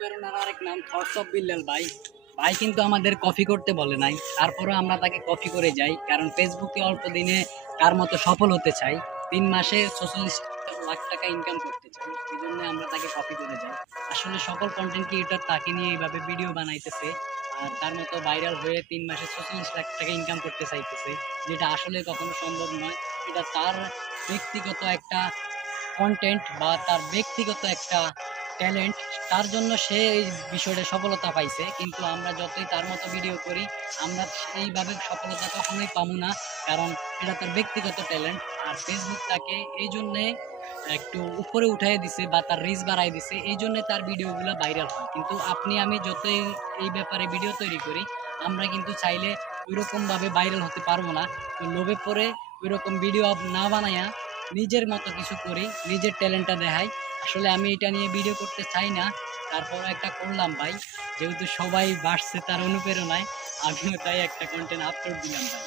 অনুপ্রেরণার আরেক নাম থটস অফ বিল্লাল ভাই। ভাই কিন্তু আমাদের কপি করতে বলে নাই, তারপরেও আমরা তাকে কপি করে যাই, কারণ ফেসবুকে অল্প দিনে তার মতো সফল হতে চাই। 3 মাসে 46 লাখ টাকা ইনকাম করতে চাই, এই জন্য আমরা তাকে কপি করে যাই। আসলে সকল কন্টেন্ট ক্রিয়েটর তাকে নিয়ে এইভাবে ভিডিও বানাইতেছে আর তার মতো ভাইরাল হয়ে 3 মাসে 46 লাখ টাকা ইনকাম করতে চাইতেছে, যেটা আসলে কখনো সম্ভব নয়। এটা তার ব্যক্তিগত একটা কন্টেন্ট বা তার ব্যক্তিগত একটা ট্যালেন্ট, তার জন্য সে এই বিষয়টা সফলতা পাইছে। কিন্তু আমরা যতই তার মতো ভিডিও করি, আমরা সেইভাবে সফলতা কখনোই পাবো না, কারণ এটা তার ব্যক্তিগত ট্যালেন্ট। আর ফেসবুক তাকে এই জন্যে একটু উপরে উঠাই দিছে বা তার রিচ বাড়াই দিছে, এই জন্যে তার ভিডিওগুলো ভাইরাল হয়। কিন্তু আপনি আমি যতই এই ব্যাপারে ভিডিও তৈরি করি, আমরা কিন্তু চাইলে ওইরকমভাবে ভাইরাল হতে পারবো না। তো লোভে পড়ে ওইরকম ভিডিও না বানায়া নিজের মতো কিছু করি, নিজের ট্যালেন্টটা দেখাই। আসলে আমি এটা নিয়ে ভিডিও করতে চাই না, তারপরও একটা করলাম ভাই, যেহেতু সবাই বাড়ছে তার অনুপ্রেরণায়, আমিও তাই একটা কন্টেন্ট আপলোড দিলাম ভাই।